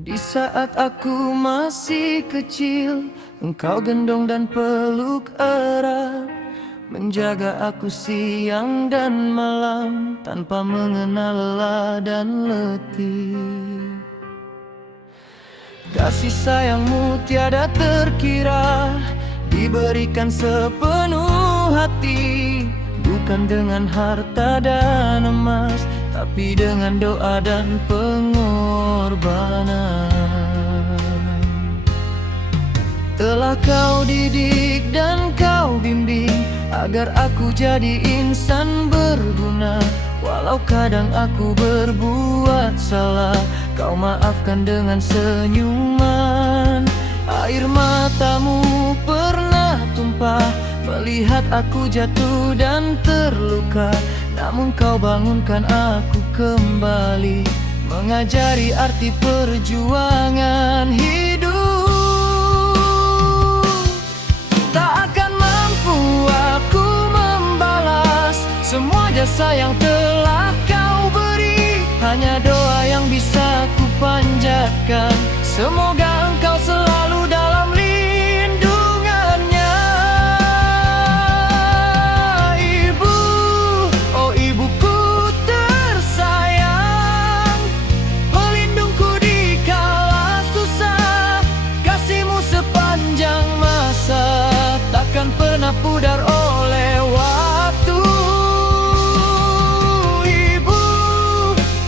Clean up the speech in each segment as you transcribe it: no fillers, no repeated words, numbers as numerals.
Di saat aku masih kecil, engkau gendong dan peluk erat, menjaga aku siang dan malam tanpa mengenal lelah dan letih. Kasih sayangmu tiada terkira, diberikan sepenuh hati, bukan dengan harta dan emas, tapi dengan doa dan pengorbanan. Telah kau didik dan kau bimbing agar aku jadi insan berguna. Walau kadang aku berbuat salah, kau maafkan dengan senyuman. Air matamu pernah tumpah melihat aku jatuh dan terluka, namun kau bangunkan aku kembali, mengajari arti perjuangan hidup. Tak akan mampu aku membalas semua jasa yang telah kau beri. Hanya doa yang bisa ku panjatkan, semoga engkau selalu dalam lindungannya. Ibu, oh ibuku tersayang, pelindungku di kala susah, kasihmu sepanjang masa takkan pernah pudar oleh waktu. Ibu,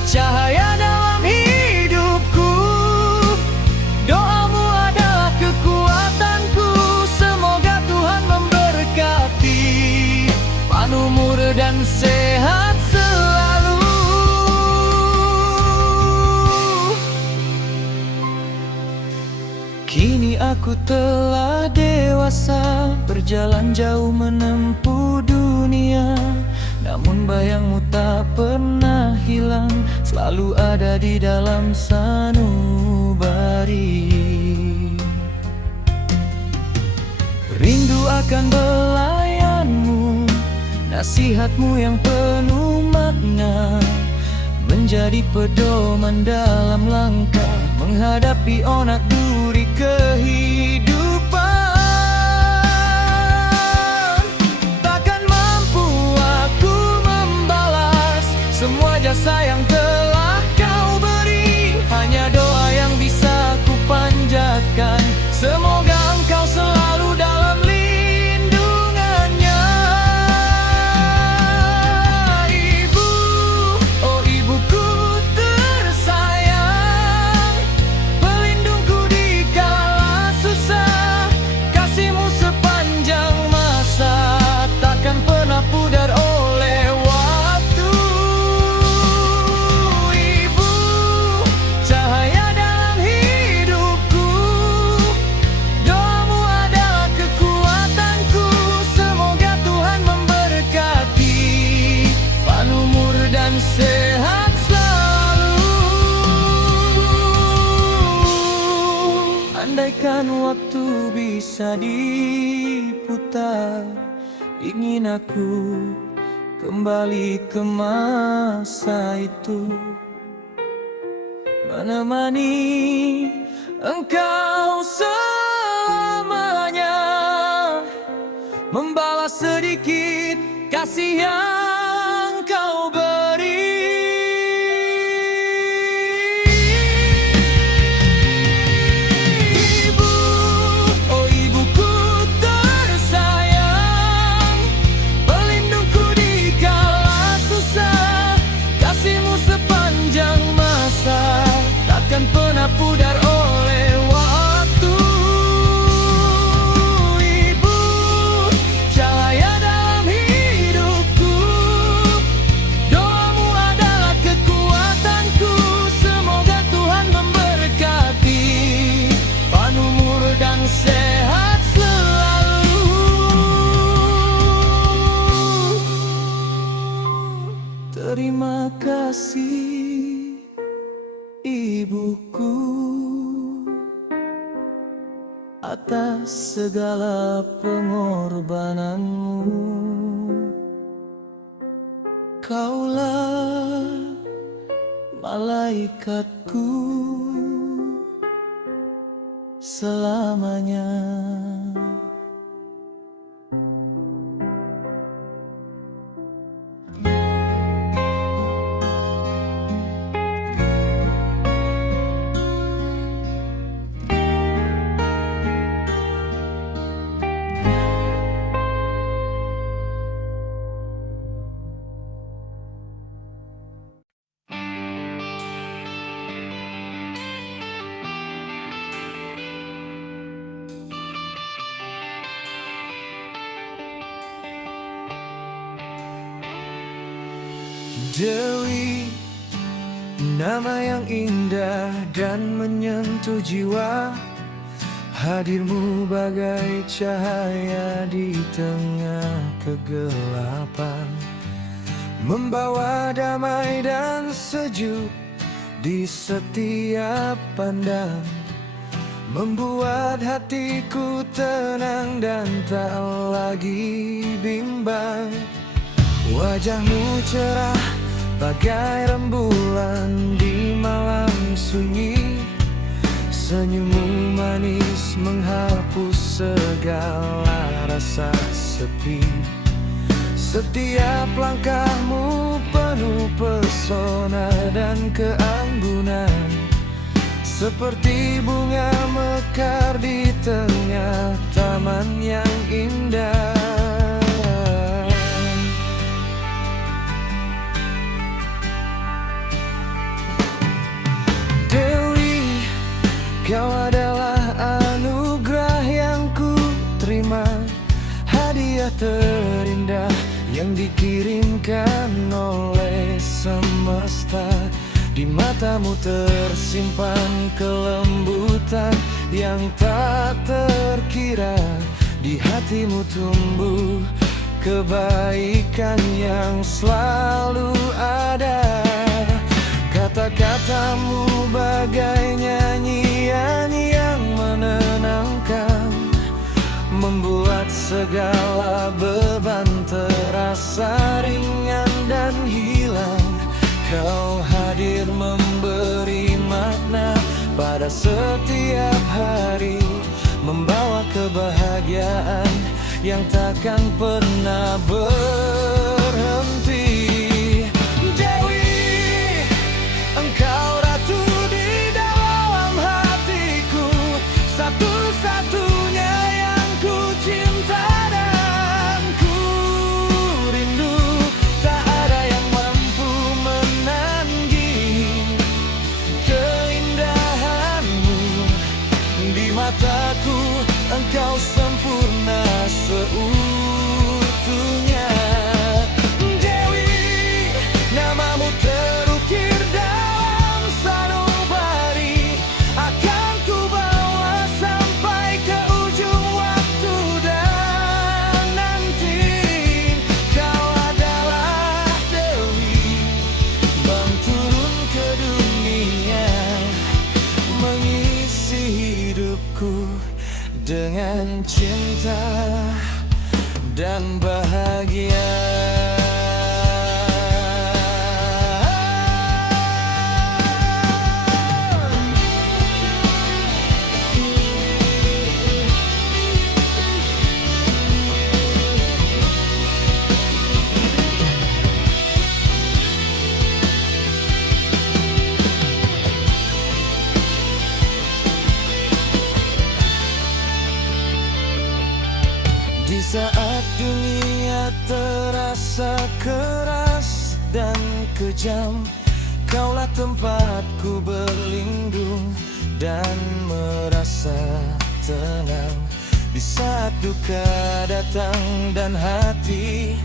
cahaya dalam hidupku, doamu adalah kekuatanku. Semoga Tuhan memberkati, penuh umur dan sehat selalu. Kini aku telah dewasa, berjalan jauh menempuh dunia, namun bayangmu tak pernah hilang, selalu ada di dalam sanubari. Rindu akan belayanmu, nasihatmu yang penuh makna, menjadi pedoman dalam langkah menghadapi onak duri kehidupan. Takkan mampu aku membalas semua jasa yang telah kau beri. Hanya doa yang bisa ku panjatkan, semoga engkau selalu dalam lindungannya. Ibu, oh ibuku tersayang, pelindungku di kala susah, kasihmu sepanjang masa takkan pernah pudar oleh waktu. Ibu, cahaya dalam hidupku, doamu adalah kekuatanku. Semoga Tuhan memberkati, panjang umur dan sehat selalu. Andaikan waktu bisa diputar, ingin aku kembali ke masa itu, menemani engkau selamanya, membalas sedikit kasih yang kau beri. Ibu, oh ibuku tersayang, pelindungku di kala susah, kasihmu sepanjang masa takkan pernah pudar oleh waktu. Ibu, cahaya dalam hidupku, doamu adalah kekuatanku. Semoga Tuhan memberkati, panjang umur dan sehat selalu. Terima kasih ibuku atas segala pengorbananmu. Kaulah malaikatku selamanya. Dewi, nama yang indah dan menyentuh jiwa. Hadirmu bagai cahaya di tengah kegelapan, membawa damai dan sejuk di setiap pandang, membuat hatiku tenang dan tak lagi bimbang. Wajahmu cerah bagai rembulan di malam sunyi, senyummu manis menghapus segala rasa sepi. Setiap langkahmu penuh pesona dan keanggunan, seperti bunga mekar di tengah taman yang indah. Kau adalah anugerah yang ku terima, hadiah terindah yang dikirimkan oleh semesta. Di matamu tersimpan kelembutan yang tak terkira, di hatimu tumbuh kebaikan yang selalu ada. Kata-katamu bagai nyanyian yang menenangkan, membuat segala beban terasa ringan dan hilang. Kau hadir memberi makna pada setiap hari, membawa kebahagiaan yang takkan pernah berhenti. Engkau ratu di dalam hatiku, satu-satunya yang ku cinta dan ku rindu. Tak ada yang mampu menandingi keindahanmu. Di mataku engkau sempurna seutuhnya. Dewi, namamu terukir dalam sanubari, akan ku bawa sampai ke ujung waktu dan nanti. Kau adalah Dewi, bang turun ke dunia, mengisi hidupku dengan cinta dan bahagia. Di saat dunia terasa keras dan kejam, kaulah tempatku berlindung dan merasa tenang. Di saat duka datang dan hati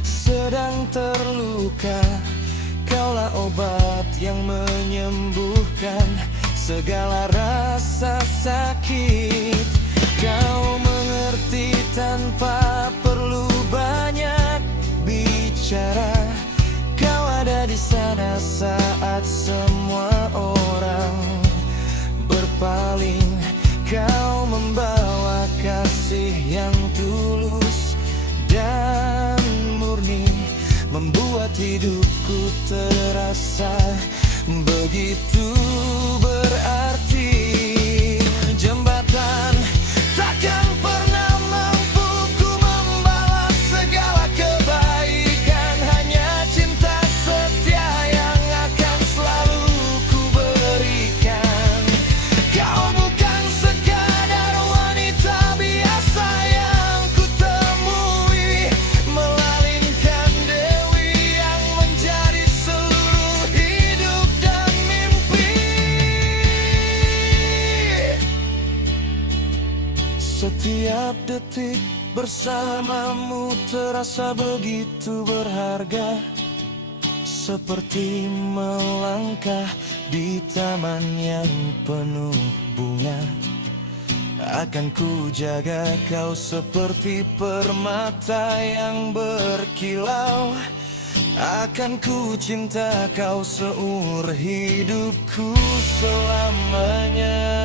sedang terluka, kaulah obat yang menyembuhkan segala rasa sakit. Kau mengerti tanpa perlu banyak bicara. Kau ada di sana saat semua orang berpaling. Kau membawa kasih yang tulus dan murni, membuat hidupku terasa begitu berarti. Jembatan Setiap detik bersamamu terasa begitu berharga, seperti melangkah di taman yang penuh bunga. Akan ku jaga kau seperti permata yang berkilau. Akan ku cinta kau seumur hidupku selamanya.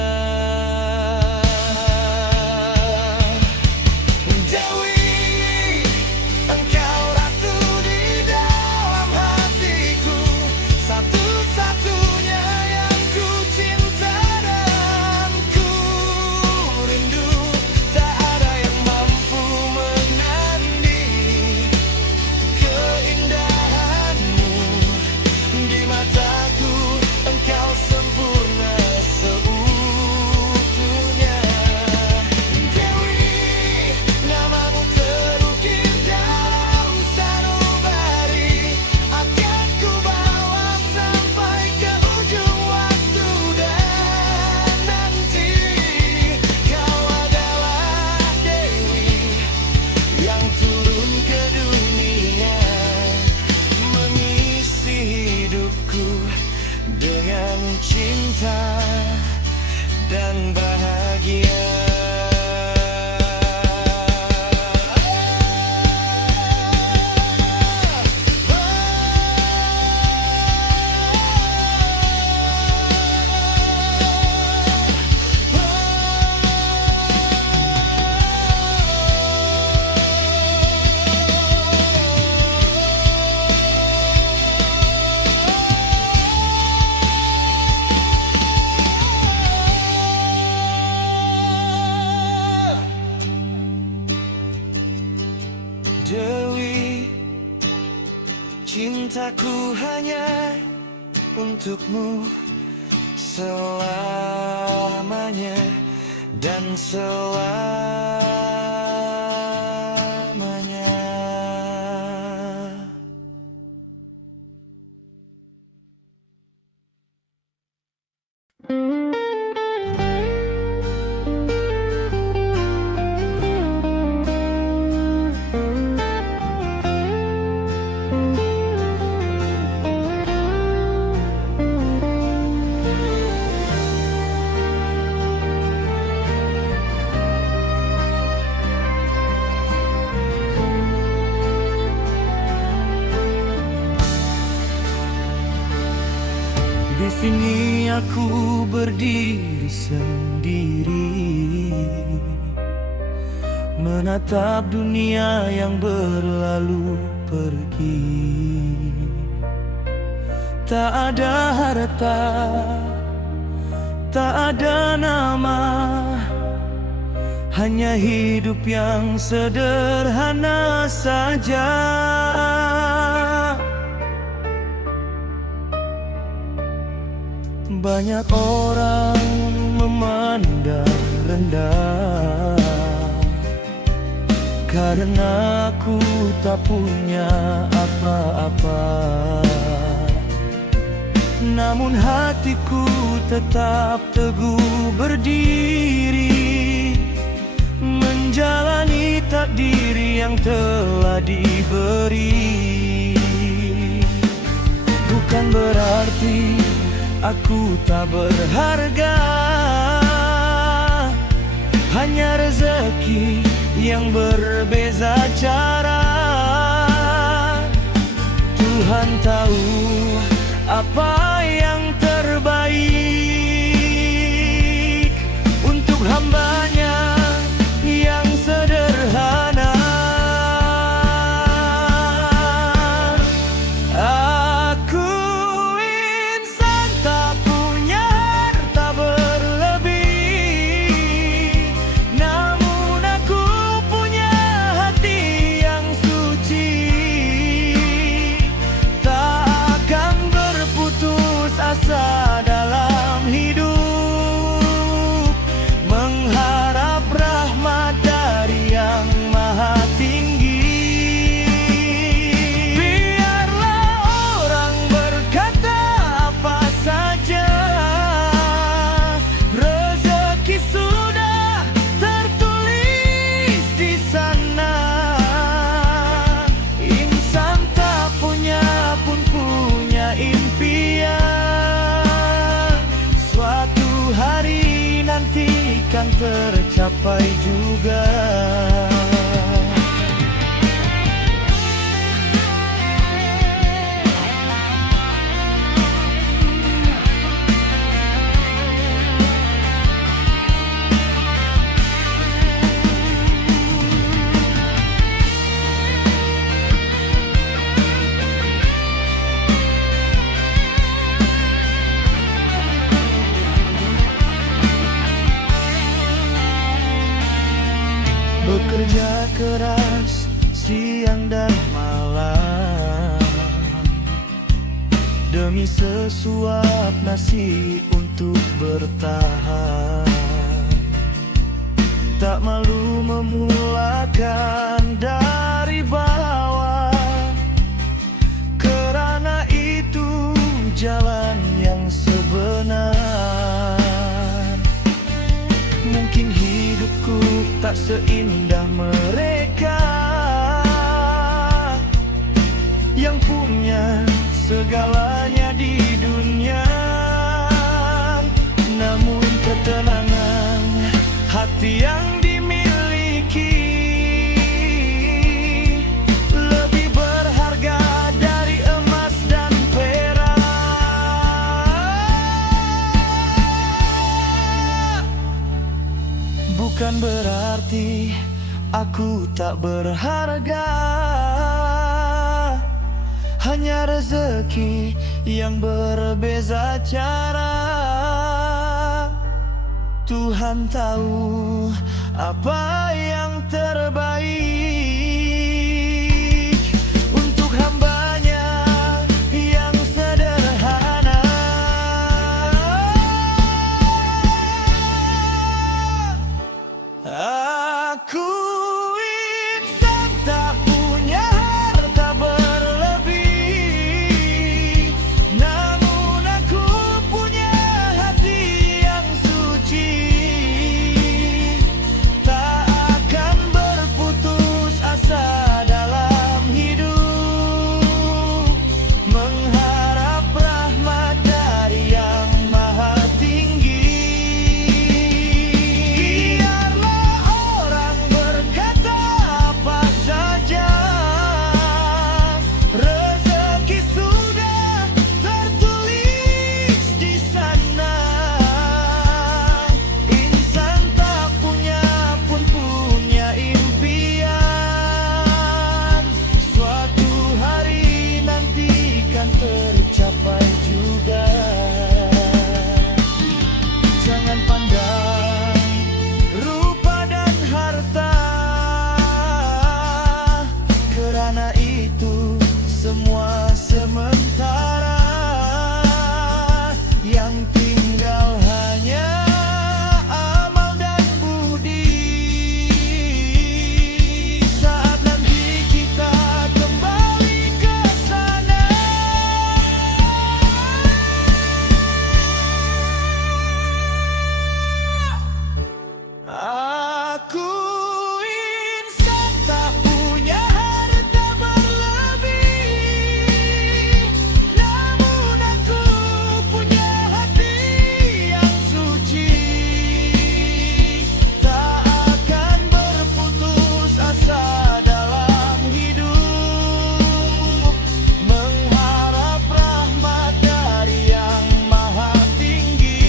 Dengan cinta dan bahagia. Dewi, cintaku hanya untukmu selamanya dan selamanya. Di sini aku berdiri sendiri, menatap dunia yang berlalu pergi. Tak ada harta, tak ada nama, hanya hidup yang sederhana saja. Banyak orang memandang rendah karena aku tak punya apa-apa. Namun hatiku tetap teguh berdiri, menjalani takdir yang telah diberi. Bukan berarti aku tak berharga, hanya rezeki yang berbeza cara. Tuhan tahu apa yang terbaik untuk hamba-Nya yang sederhana. Dalam hidup mengharap rahmat dari Yang Maha Tinggi. Biarlah orang berkata apa saja, rezeki sudah tertulis kan tercapai juga. Bekerja keras siang dan malam demi sesuap nasi untuk bertahan. Tak malu memulakan dari bawah, kerana itu jalan yang sebenar. Mungkin hidupku tak seindah mereka yang punya segalanya di dunia, namun ketenangan hati yang dimiliki lebih berharga dari emas dan perak. Bukan berarti aku tak berharga, hanya rezeki yang berbeza cara. Tuhan tahu apa yang terbaik untuk hambanya yang sederhana. Aku insan tak punya harta berlebih, namun aku punya hati yang suci. Tak akan berputus asa dalam hidup, mengharap rahmat dari Yang Maha Tinggi. Tercapai juga. Jangan pandang rupa dan harta, kerana itu semua sementara. Yang tinggal hanya amal dan budi. Saat nanti kita kembali ke sana, aku insan tak punya harta berlebih, namun aku punya hati yang suci. Tak akan berputus asa dalam hidup, mengharap rahmat dari Yang Maha Tinggi.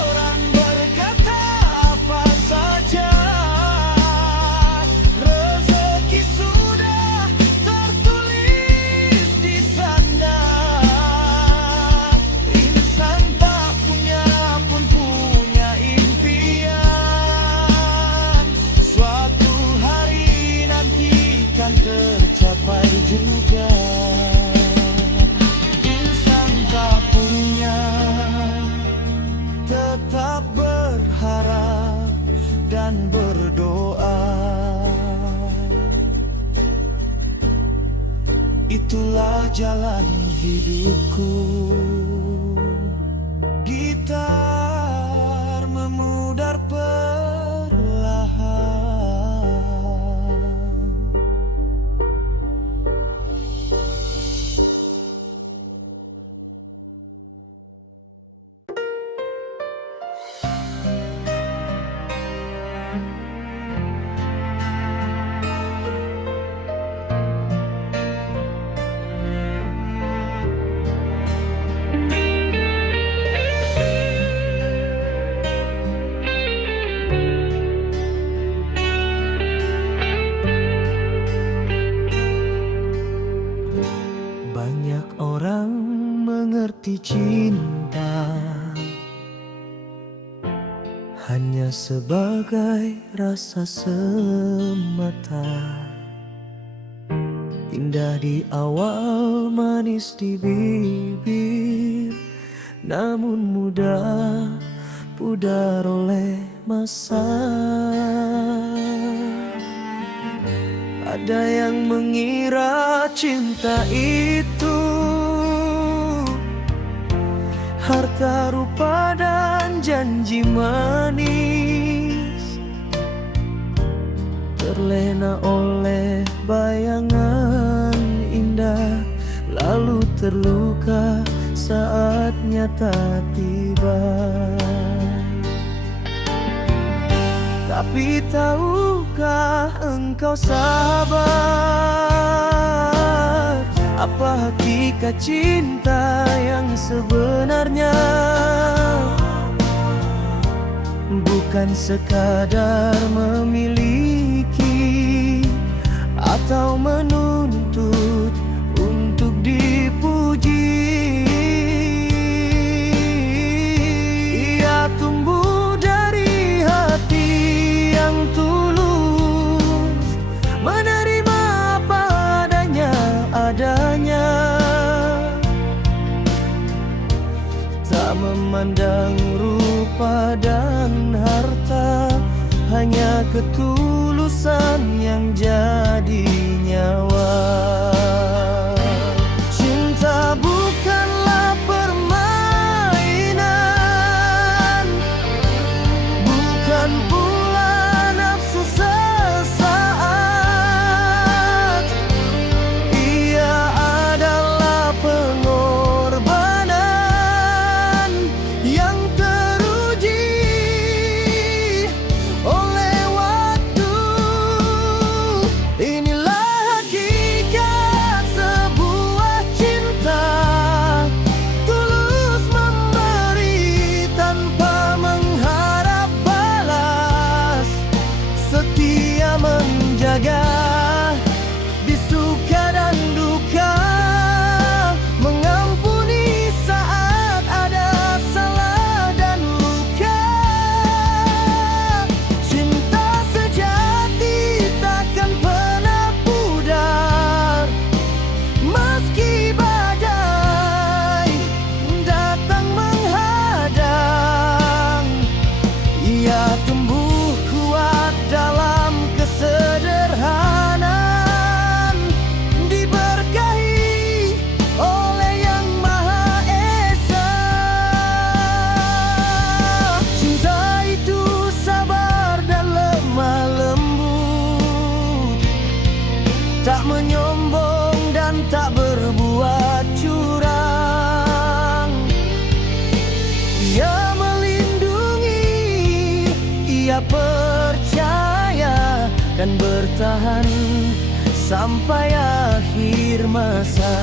Orang berkata apa saja, rezeki sudah tertulis di sana. Insan tak punya pun punya impian, suatu hari nanti kan tercapai juga. Insan tak punya, tetap berharap dan berdoa. Itulah jalan hidupku. Gitar memudar perlahan. Banyak orang mengerti cinta hanya sebagai rasa semata. Indah di awal, manis di bibir, namun mudah pudar oleh masa. Ada yang mengira cinta itu harta, rupa, dan janji manis, terlena oleh bayangan indah, lalu terluka saat nyata tiba. Tapi tahukah engkau sahabat, apa hakikat cinta yang sebenarnya? Bukan sekadar memiliki atau menuntut untuk dipuji. Ia tumbuh dari hati yang tulus, menerima apa adanya, tak memandang rupa dan harta, hanya ketulusan yang jadi nyawa. Cinta bukanlah permainan, bukan pula nafsu sesaat. Ia adalah pengorbanan yang teruji oleh waktu. Inilah hakikat sebuah cinta, tulus memberi tanpa mengharap balas, setia menjaga di suka dan duka, mengampuni saat ada salah dan luka. Cinta sejati takkan pernah pudar, meski badai datang menghadang. Ia tumbuh kuat dalam kesederhanaan, diberkahi oleh Yang Maha Esa. Cinta itu sabar dan lemah lembut, tak menyombong dan tak berbuat curang. Ia melindungi, ia percaya dan bertahan sampai akhir masa.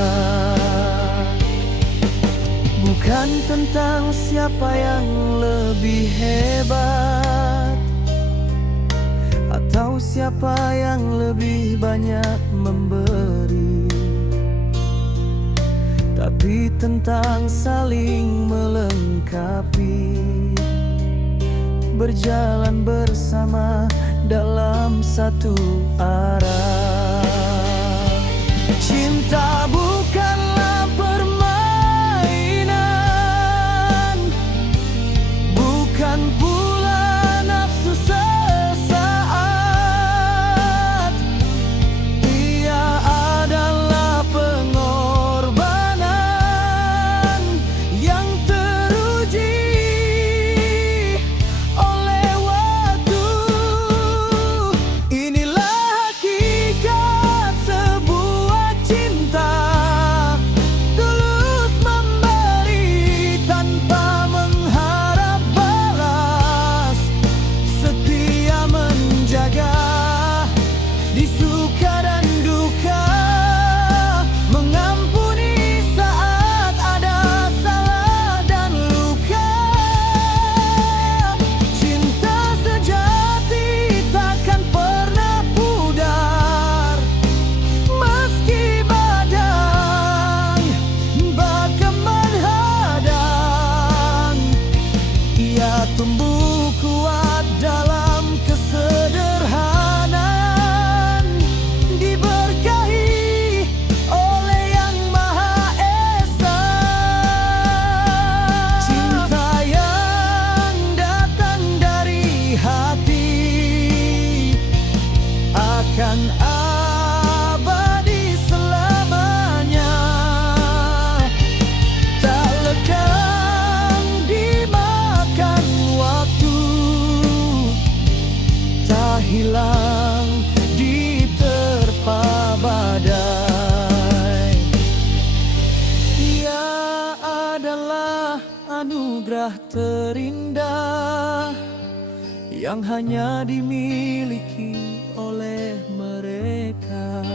Bukan tentang siapa yang lebih hebat atau siapa yang lebih banyak memberi, tapi tentang saling melengkapi, berjalan bersama dalam satu arah. Cinta bukanlah permainan, bukan pula nafsu sesaat. Ia adalah pengorbanan yang teruji oleh waktu. Inilah hakikat sebuah cinta, anugerah terindah yang hanya dimiliki oleh mereka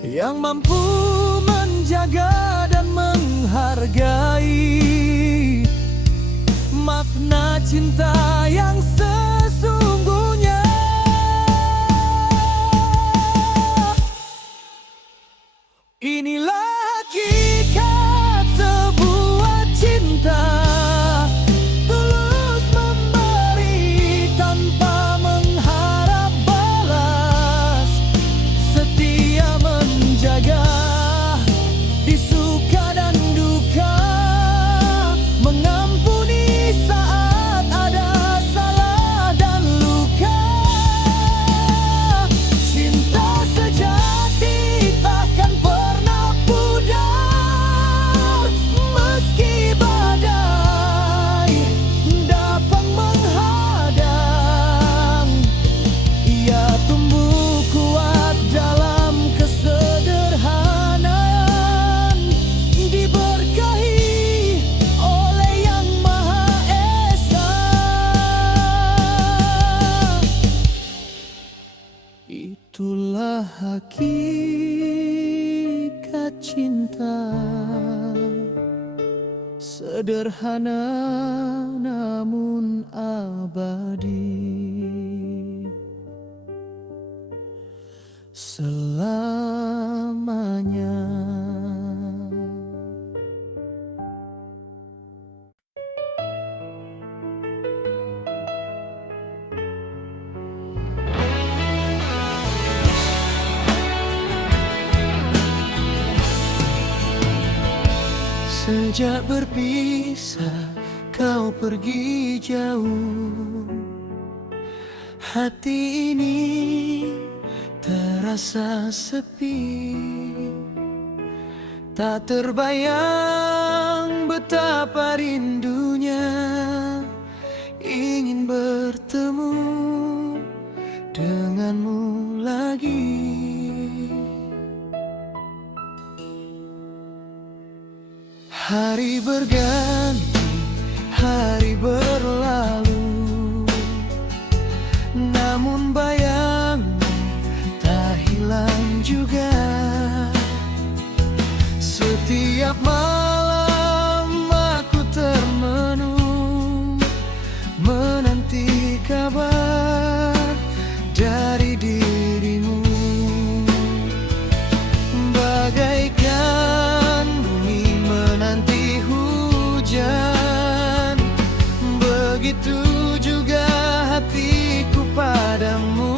yang mampu menjaga dan menghargai makna cinta yang sesungguhnya. Inilah hakikat sebuah cinta, tulus memberi tanpa mengharap balas, setia menjaga di suka dan duka, mengampuni saat ada salah dan luka. Cinta sejati takkan pernah pudar, meski badai dapat menghadang. Ia tumbuh kuat dalam kesederhanaan, diberkahi oleh Yang Maha Esa. Itulah hakikat cinta, sederhana namun abadi selamanya. Sejak berpisah kau pergi jauh, hati ini terasa sepi. Tak terbayang betapa rindunya ingin bertemu denganmu lagi. Hari berganti, hari berlalu, namun bayangmu tak hilang juga. Setiap malam aku termenung, menanti kabar dari dirimu. Bagaikan bumi menanti hujan, begitu juga hatiku padamu.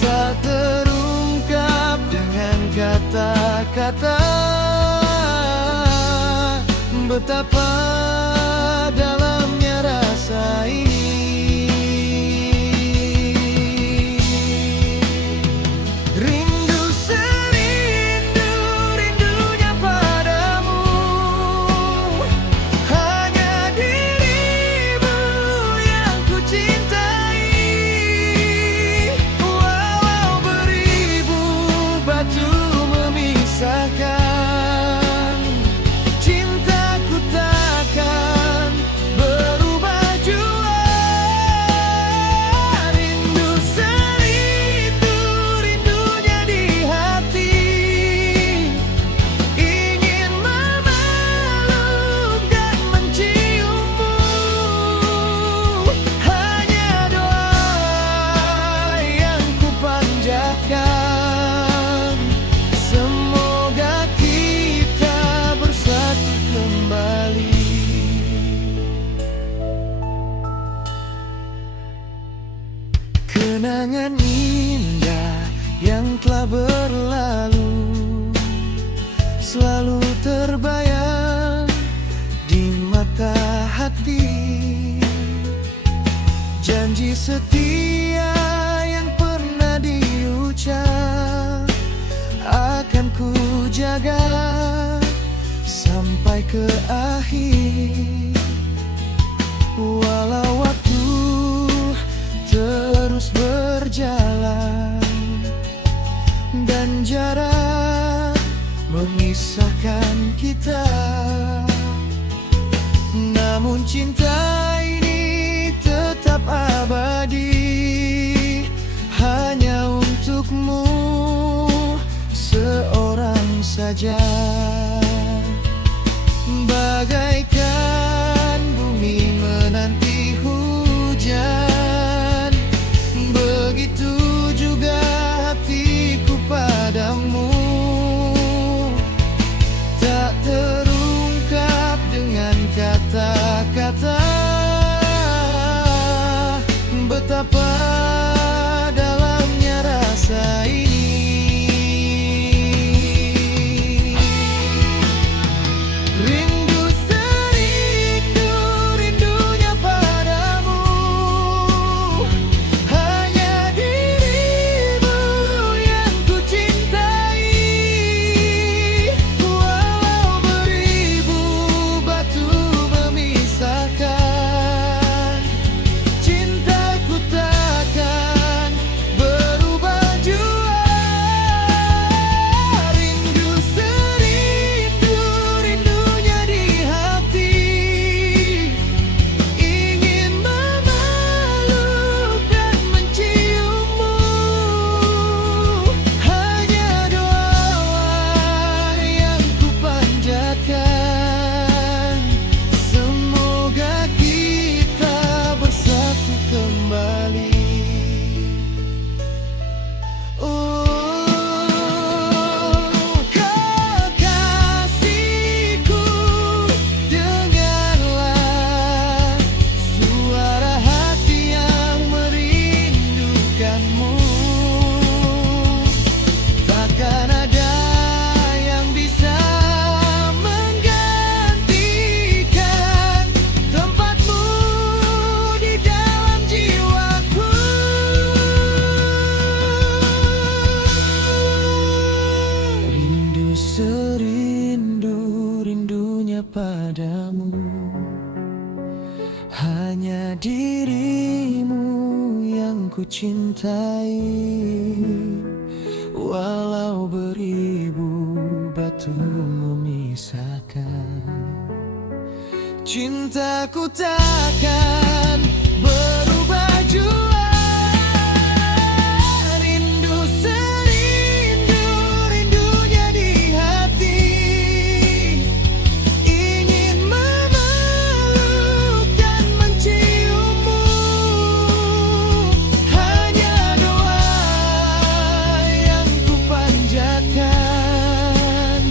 Tak terungkap dengan kata-kata betapa dalamnya rasa ini. Rindu serindu-rindunya padamu, hanya dirimu yang ku cintai. Walau beribu batu memisahkan, cintaku takkan berubah jua. Rindu serindu-rindunya di hati, ingin memeluk dan menciummu. Hanya doa yang ku panjatkan, semoga kita bersatu kembali. Kenangan indah yang telah berlalu selalu terbayang di mata hati. Janji setia yang pernah diucap akan ku jaga sampai ke akhir. Walau waktu terus berjalan dan jarak memisahkan kita. Namun cinta ini tetap abadi, hanya untukmu seorang saja. Bagaikan bumi menanti hujan, begitu juga hatiku padamu. Tak terungkap dengan kata-kata, betapa dalamnya rasa ini. Rindu serindu-rindunya padamu, hanya dirimu yang ku cintai. Walau beribu batu memisahkan, cintaku takkan berubah jua. Rindu serindu-rindunya di hati, ingin memeluk dan menciummu. Hanya doa yang ku panjatkan, semoga kita bersatu kembali. Oh, kekasihku, dengarlah suara hati yang merindukanmu. Takkan ada yang bisa menggantikan tempatmu di dalam jiwaku. Rindu serindu-rindunya padamu, hanya dirimu yang ku cintai. Walau beribu batu memisahkan, cintaku takkan berubah jua. Rindu serindu-rindunya di hati, ingin memeluk dan menciummu. Hanya doa yang ku panjatkan,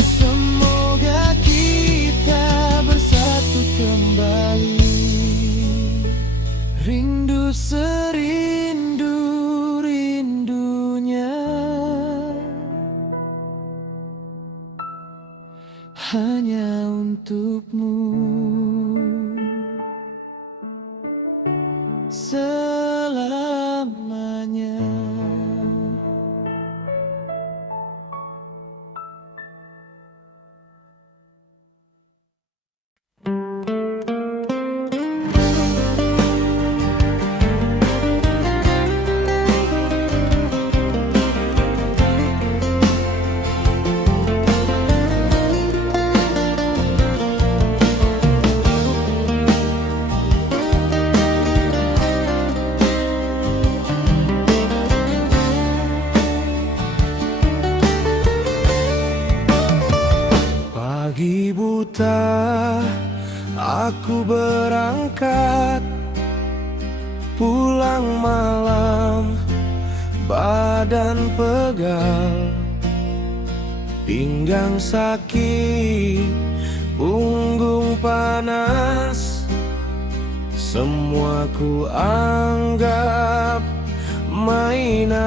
semoga kita bersatu kembali. Rindu serindu-rindunya hanya untukmu selamanya. Pagi buta, aku berangkat, pulang malam, badan pegal, pinggang sakit, punggung panas. Semua ku anggap mainan.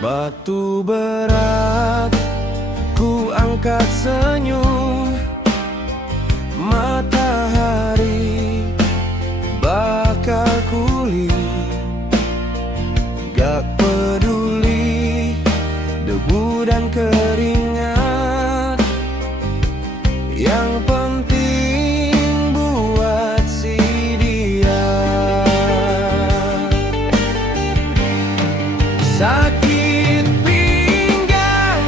Batu berat ku angkat senyum, matahari bakar kulit. Gak peduli debu dan keringat, yang penting buat si dia. Sakit pinggang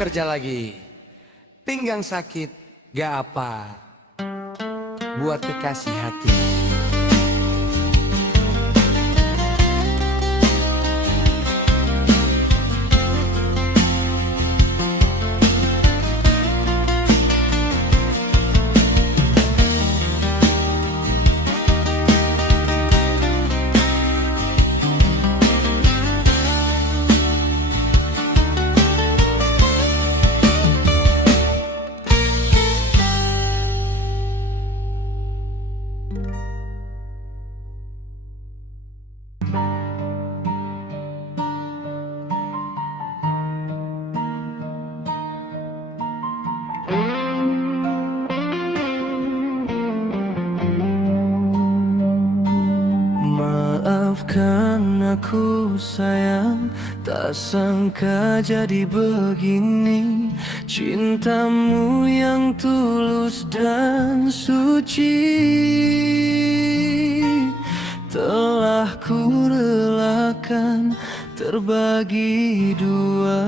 kerja lagi. Pinggang sakit, gak apa. Buat kekasih hati. Maafkan aku sayang, tak sangka jadi begini. Cintamu yang tulus dan suci telah ku relakan terbagi dua.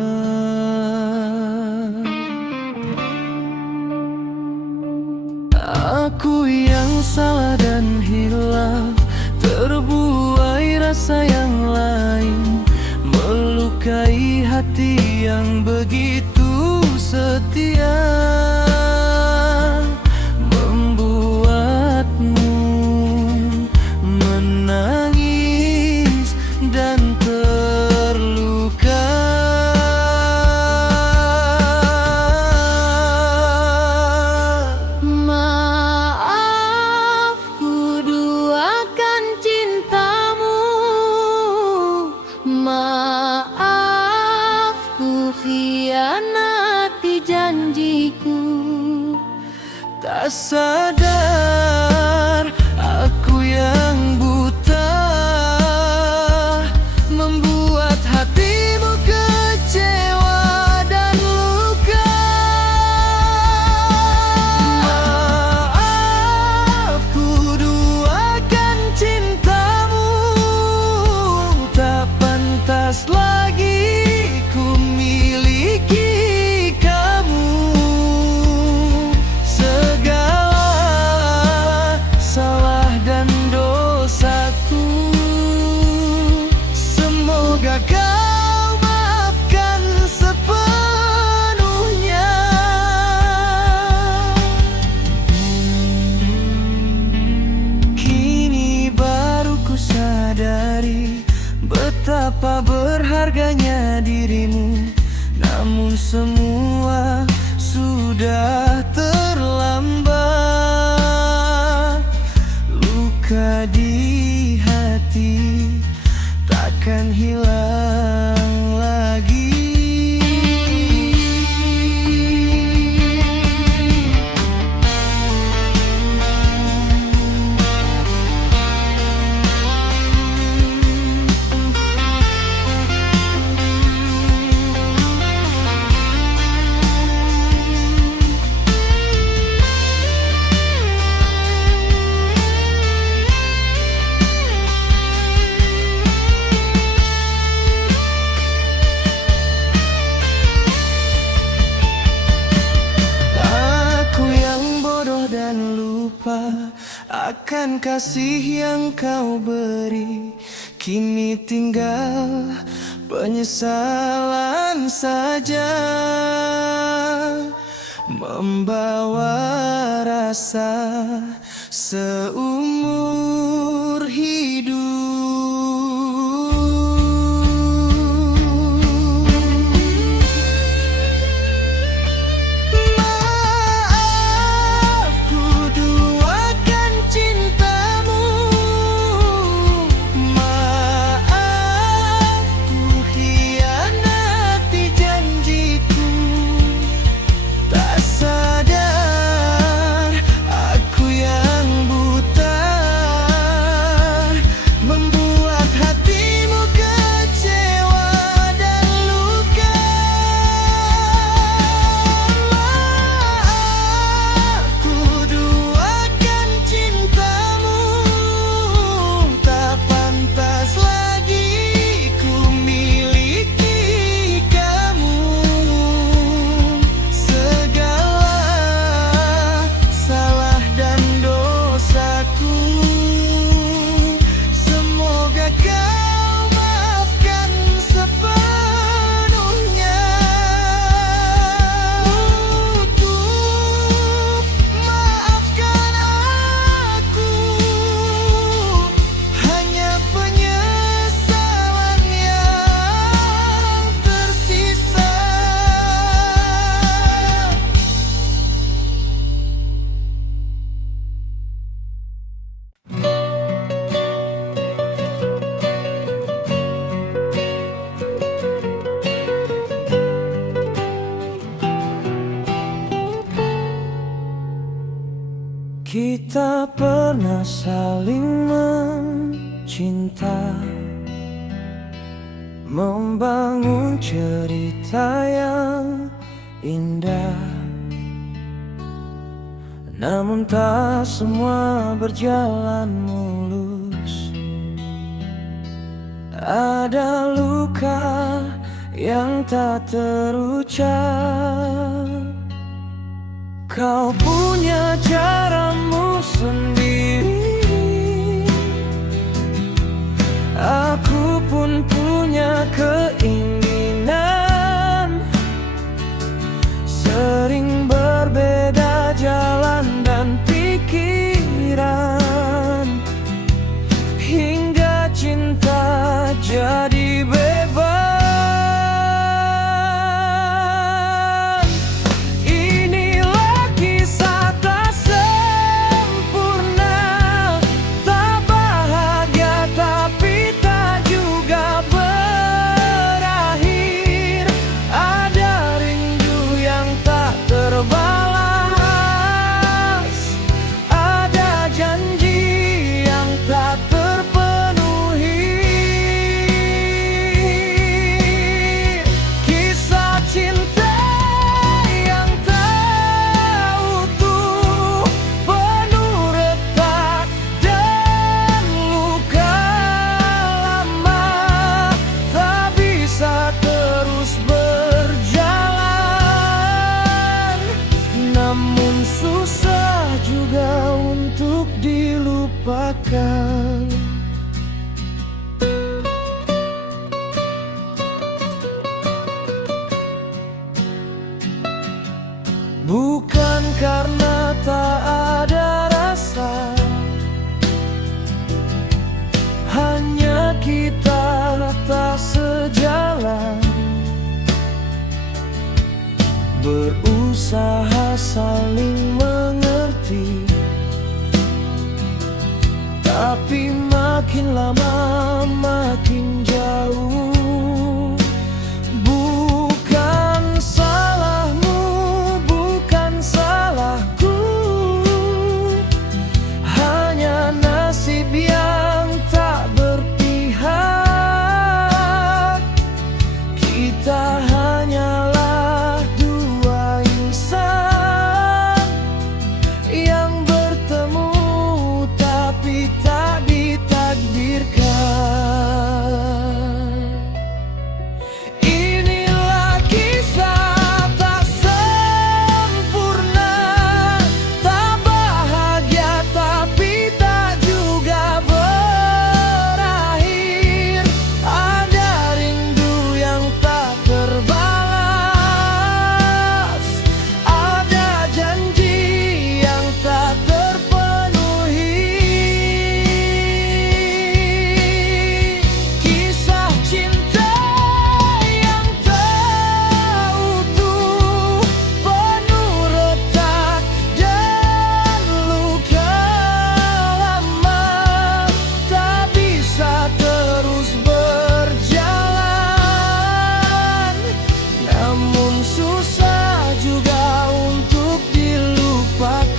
Aku yang salah dan hilaf, terbuai rasa yang lain, melukai hati yang begitu setia, membuatmu menangis dan terluka. Maaf, ku duakan cintamu. Maaf, ku khianati janjiku. Tak sadar aku yang buta, membuat hatimu kecewa dan luka. Maaf, ku duakan cintamu. Tak pantas lagi ku miliki kamu. Segala salah dan dosaku, semoga kau maafkan sepenuhnya. Kini baru ku sadari betapa berharganya dirimu. Namun semua sudah terlambat. Luka di hati takkan hilang lagi. Aku yang bodoh dan lupa akan kasih yang kau beri. Kini tinggal penyesalan saja, membawa rasa seumur hidup. Maaf, ku duakan cintamu. Maaf, ku khianati janjiku. Tak sadar aku yang buta, saling mencinta, membangun cerita yang indah. Namun tak semua berjalan mulus. Ada luka yang tak terucap. Kau punya caramu sendiri, aku pun punya keinginan. Sering berbeda jalan dan pikiran, hingga cinta jadi beban. Inilah kisah tak sempurna, tak bahagia tapi tak juga berakhir. Ada rindu yang tak terbalas, ada janji yang tak terpenuhi. Kisah cinta yang tak utuh, penuh retak dan luka lama, tak bisa terus berjalan. Namun susah juga untuk dilupakan. Bukan karena tak ada rasa, hanya kita tak sejalan. Berusaha saling mengerti, tapi makin lama makin jauh. Bukan salahmu, bukan salahku, hanya nasib yang tak berpihak. Kita hanyalah dua insan yang bertemu tapi tak ditakdirkan. Inilah kisah tak sempurna, tak bahagia tapi tak juga berakhir. Ada rindu yang tak terbalas, ada janji yang tak terpenuhi. Kisah cinta yang tak utuh, penuh retak dan luka lama, tak bisa terus berjalan. Namun susah juga untuk dilupakan.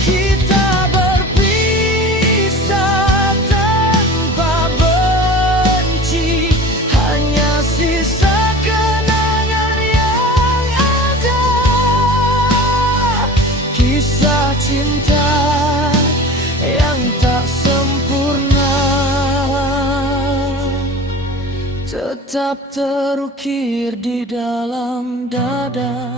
Kita berpisah tanpa benci, hanya sisa kenangan yang ada. Kisah cinta yang tak sempurna, tetap terukir di dalam dada.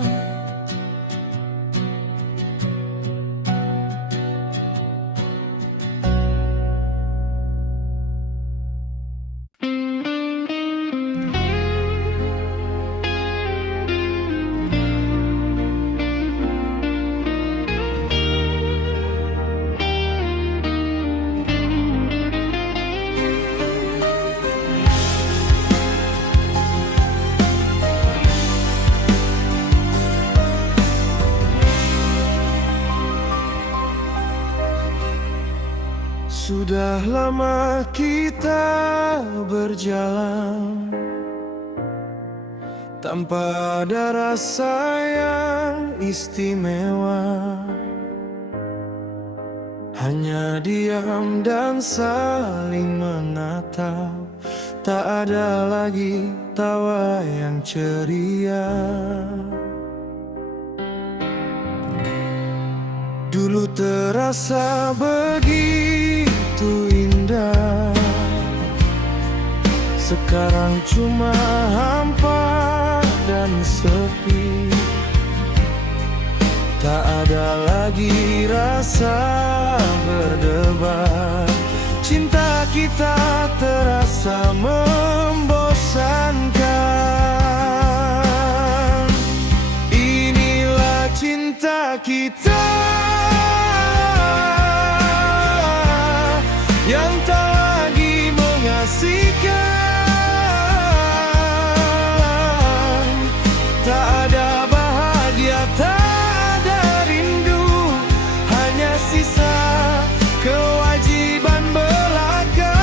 Sudah lama kita berjalan, tanpa ada rasa yang istimewa. Hanya diam dan saling menatap, tak ada lagi tawa yang ceria. Dulu terasa begitu indah, sekarang cuma hampa dan sepi. Tak ada lagi rasa berdebar, cinta kita terasa membosankan. Inilah cinta kita yang tak lagi mengasihkan. Tak ada bahagia, tak ada rindu, hanya sisa kewajiban belaka.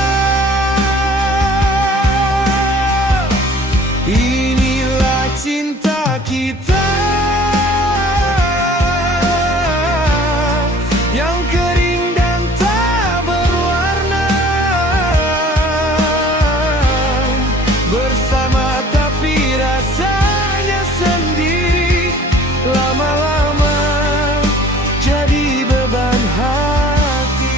Inilah cinta kita yang kering dan tak berwarna, bersama tapi rasanya sendiri. Lama-lama jadi beban hati.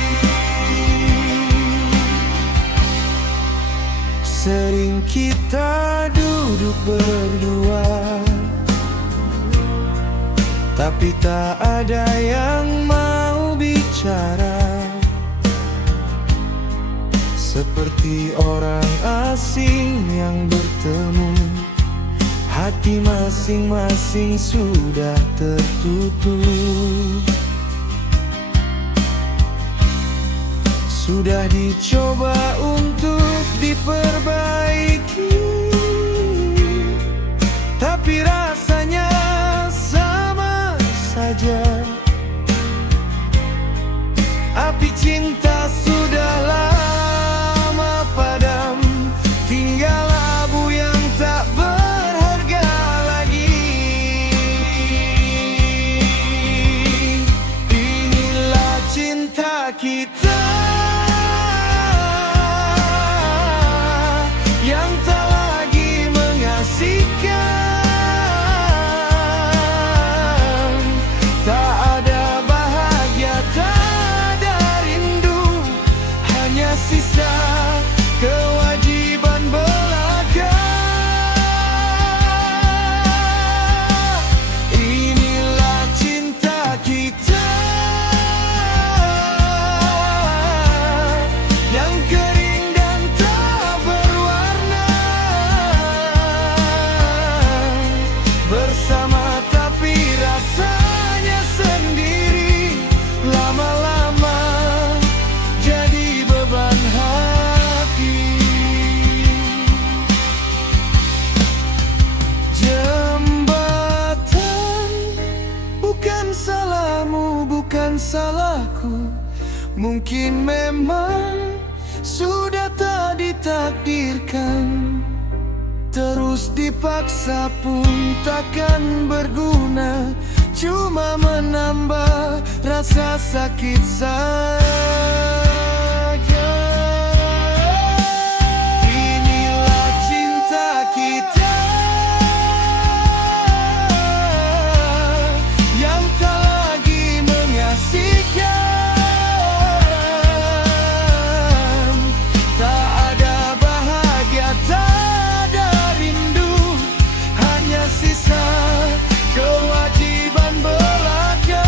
Sering kita duduk berdua, tapi tak ada yang mau bicara. Seperti orang asing yang bertemu, hati masing-masing sudah tertutup. Sudah dicoba untuk diperbaiki, tapi rasanya sama saja. Api cinta sudah lama padam, tinggal abu yang tak berharga lagi. Inilah cinta kita yang tak lagi mengasihkan. Tak ada bahagia, tak ada rindu, hanya sisa kewajiban belaka. Inilah cinta kita yang kering dan tak berwarna, bersama tapi rasanya sendiri. Lama-lama jadi beban hati. Jembatan bukan salahmu, bukan salahku. Mungkin memang sudah tak ditakdirkan. Terus dipaksa pun takkan berguna, cuma menambah rasa sakit saja. Inilah cinta kita yang tak lagi mengasihkan. Tak ada bahagia, tak ada rindu, hanya sisa kewajiban belaka.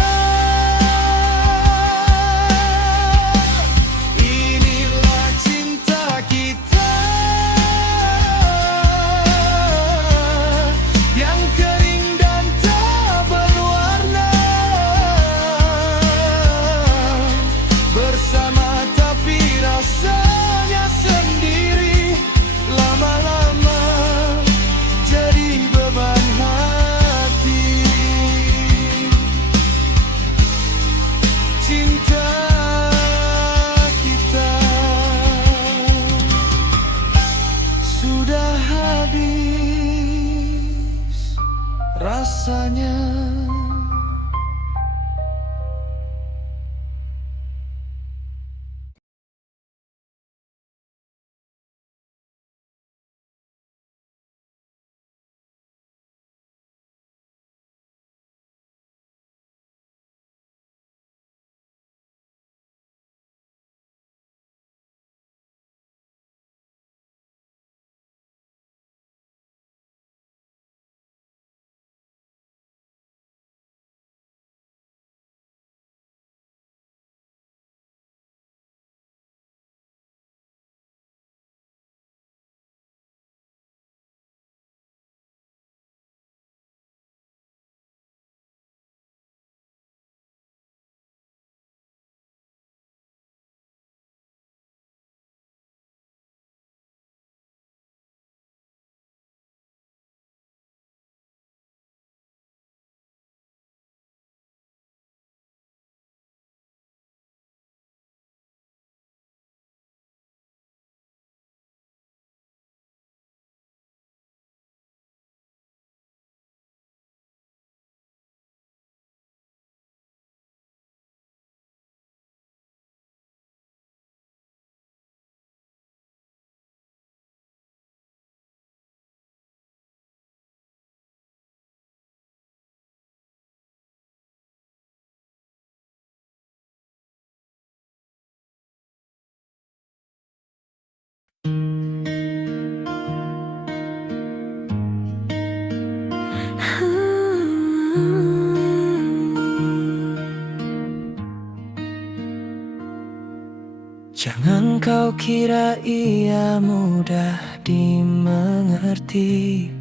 Jangan kau kira ia mudah dimengerti.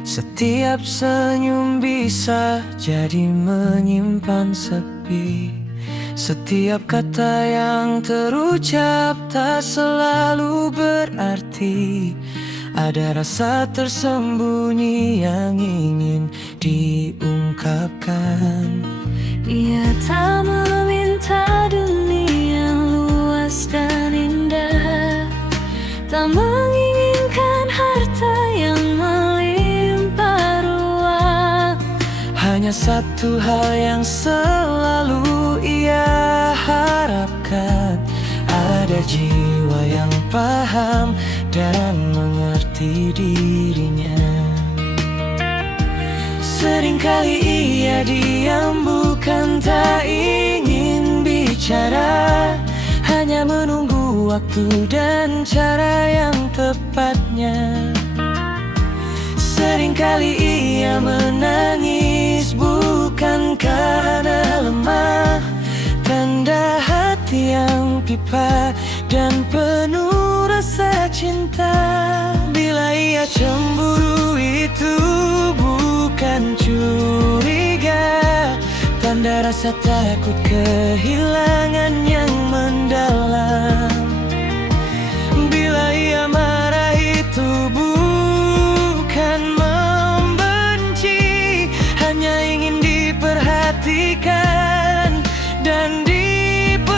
Setiap senyum bisa jadi menyimpan sepi. Setiap kata yang terucap tak selalu berarti. Ada rasa tersembunyi yang ingin diungkapkan. Ia tak meminta dunia luas dan indah, tak menginginkan harta yang melimpah ruah. Hanya satu hal yang selalu ia harapkan, ada jiwa yang paham dan mengerti dirinya. Seringkali ia diam, bukan tak ingin bicara, hanya menunggu waktu dan cara yang tepatnya. Seringkali ia menangis, bukan karena lemah, tanda hati yang pipa dan penuh rasa cinta. Bila ia cemburu itu bukan curiga, tanda rasa takut kehilangan yang mendalam. Bila ia marah itu bukan membenci, hanya ingin diperhatikan dan dipedulikan.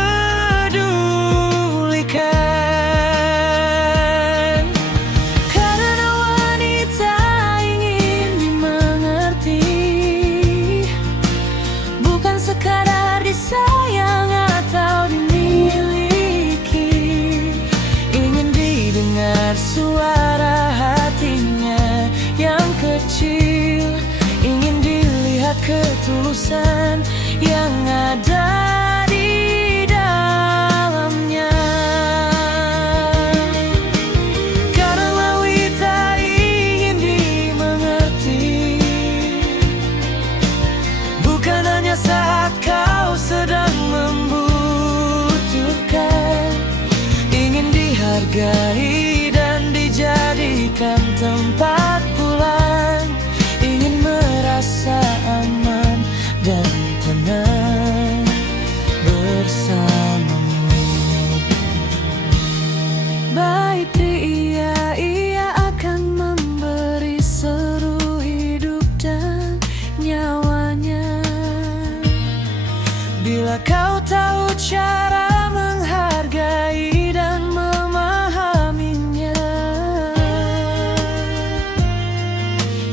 Karena wanita ingin dimengerti, bukan sekadar disayang atau dimiliki. Ingin didengar suara hatinya yang kecil, ingin dilihat ketulusan yang ada di dalamnya. Karena wanita ingin dimengerti, bukan hanya saat kau sedang membutuhkan. Ingin dihargai dan dijadikan tempat pulang, ingin merasa aman dan tenang bersamamu. Baik ia akan memberi seluruh hidup dan nyawanya. Bila kau tahu cara menghargai dan memahaminya,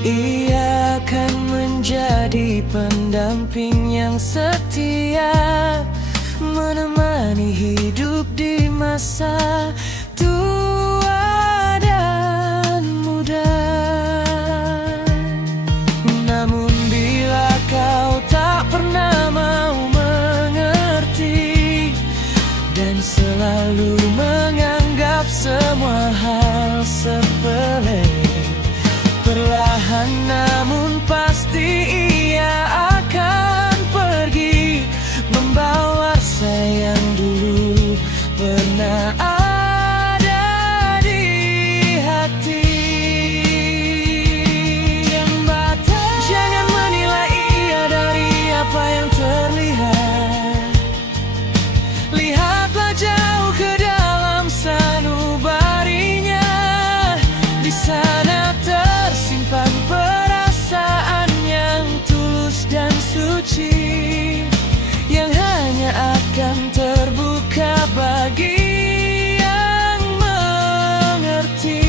ia akan menjadi pendamping yang setia, menemani hidup di masa tua dan muda. Namun bila kau tak pernah mau mengerti dan selalu menganggap semua hal sepele, perlahan namun pasti ia akan pergi, membawa rasa yang dulu pernah ada di hati. Jangan menilai ia dari apa yang terlihat, lihatlah jauh ke dalam sanubarinya. Di sana tersimpan perasaan yang tulus dan suci, yang hanya akan terbuka bagi yang mengerti.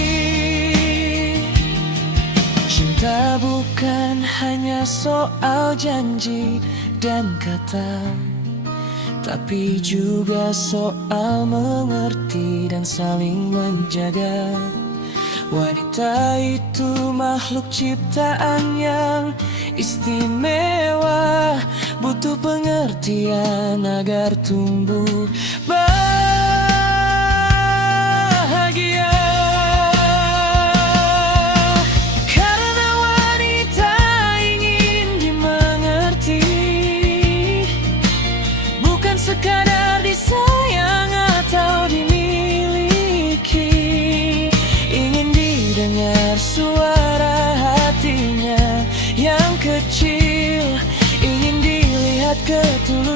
Cinta bukan hanya soal janji dan kata, tapi juga soal mengerti dan saling menjaga. Wanita itu makhluk ciptaan yang istimewa, butuh pengertian agar tumbuh bahagia. Karena wanita ingin dimengerti, bukan sekadar disayang atau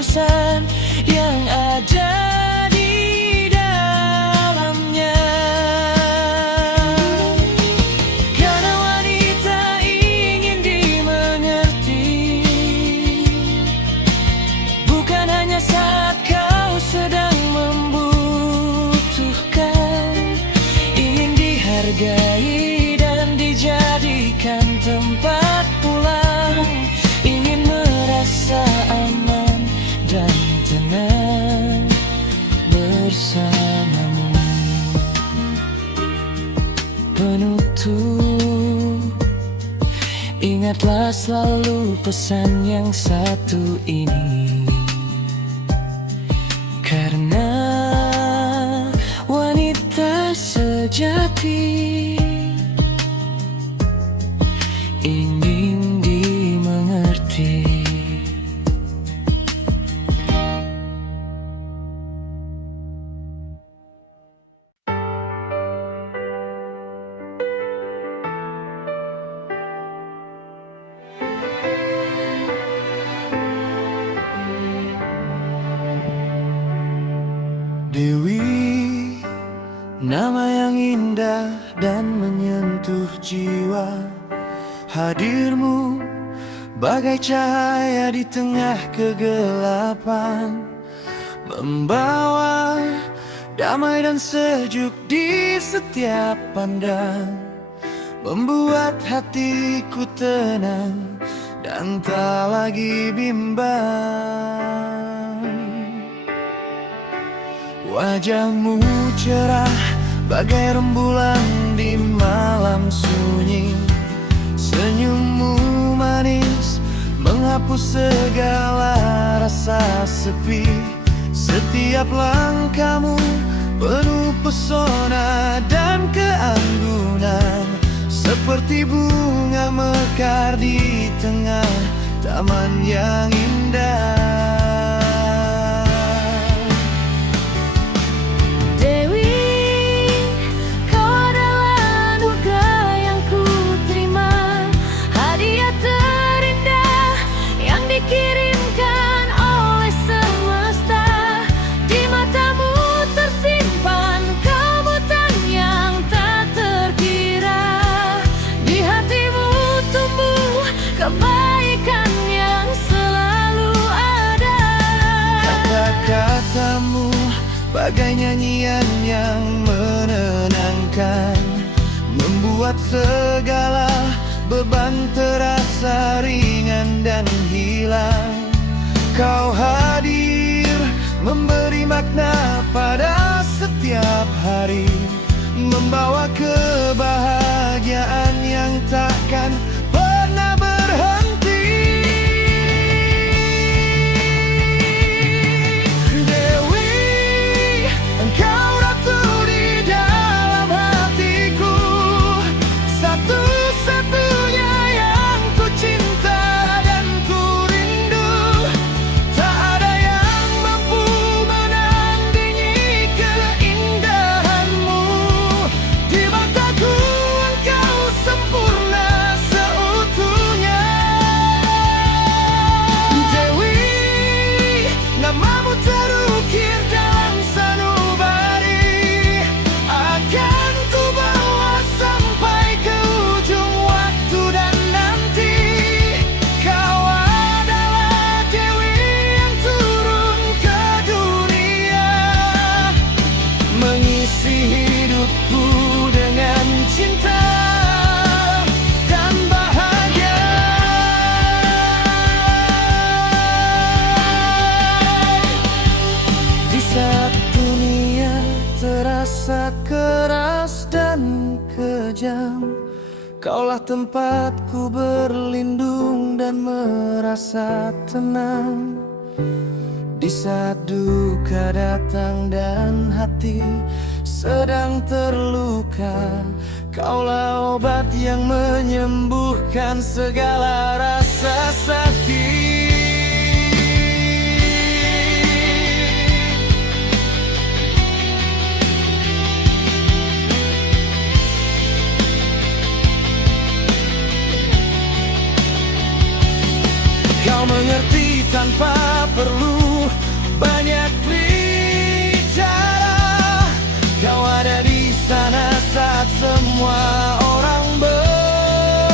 ketulusan yang ada di dalamnya. Karena wanita ingin dimengerti, bukan hanya saat kau sedang membutuhkan, ingin dihargai dan dijadikan tempat pulang, ingin merasa aman dan tenang bersamamu. Penutup, ingatlah selalu pesan yang satu ini, karena wanita sejati ingin dimengerti. Dewi, nama yang indah dan menyentuh jiwa. Hadirmu bagai cahaya di tengah kegelapan, membawa damai dan sejuk di setiap pandang, membuat hatiku tenang dan tak lagi bimbang. Wajahmu cerah bagai rembulan di malam sunyi, senyummu manis menghapus segala rasa sepi. Setiap langkahmu penuh pesona dan keanggunan, seperti bunga mekar di tengah taman yang indah. Kebaikan yang selalu ada. Kata-katamu bagai nyanyian yang menenangkan, membuat segala beban terasa ringan dan hilang. Kau hadir memberi makna pada setiap hari, membawa kebahagiaan yang takkan pernah berhenti. Dewi, engkau ratu di dalam hatiku, satu-satunya yang ku cinta dan ku rindu. Tak ada yang mampu menandingi keindahanmu. Di mataku engkau sempurna seutuhnya. Dewi, namamu terukir dalam sanubari, akan ku bawa sampai ke ujung waktu dan nanti. Kau adalah Dewi yang turun ke dunia, mengisi hidupku dengan cinta dan bahagia. Di saat dunia terasa keras dan kejam, kaulah tempatku berlindung dan merasa tenang. Di saat duka datang dan hati sedang terluka, kaulah obat yang menyembuhkan segala rasa sakit. Kau mengerti tanpa perlu banyak bicara. Kau ada di sana saat semua orang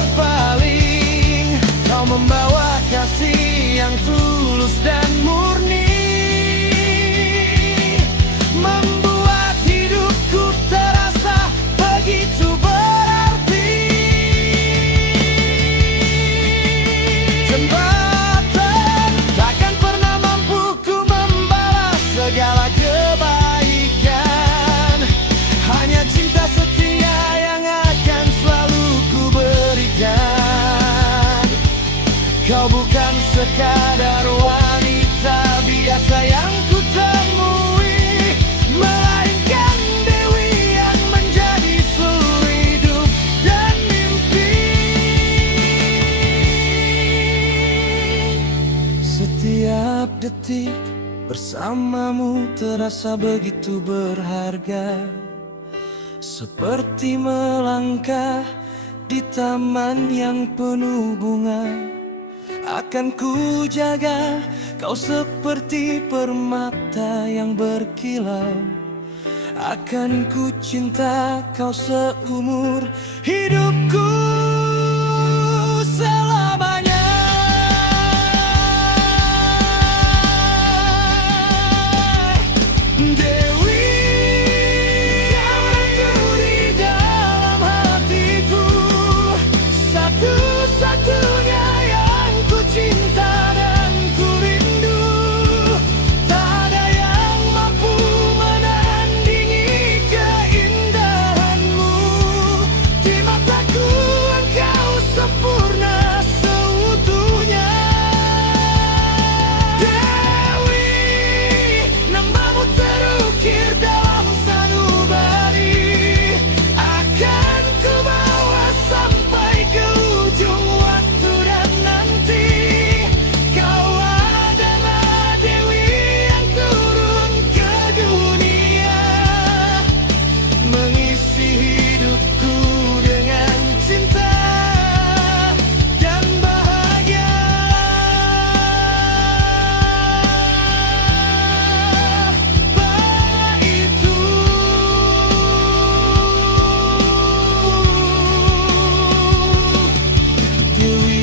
berpaling. Kau membawa kasih yang tulus dan murni, membuat hidupku terasa begitu berarti. Jembatan takkan pernah mampu ku membalas segala kebaikan. Hanya cinta setia yang akan selalu ku berikan. Kau bukan sekadar wanita biasa yang ku temui, melainkan dewi yang menjadi seluruh hidup dan mimpi. Setiap detik bersamamu terasa begitu berharga, seperti melangkah di taman yang penuh bunga. Akan ku jaga kau seperti permata yang berkilau. Akan ku cinta kau seumur hidupku selamanya. Dewi, kau ratu di dalam hatiku, satu-satunya yang ku cinta dan ku rindu. Tak ada yang mampu menandingi keindahanmu. Di mataku engkau sempurna seutuhnya. Dewi, namamu terukir dalam sanubari. Akan ku bawa sampai ke ujung waktu dan nanti. Kau adalah dewi yang turun ke dunia, mengisi hidupku dengan cinta dan bahagia. Bawa itu Dewi,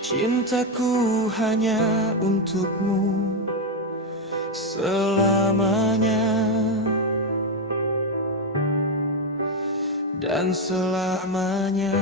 cintaku hanya untukmu selamanya dan selamanya.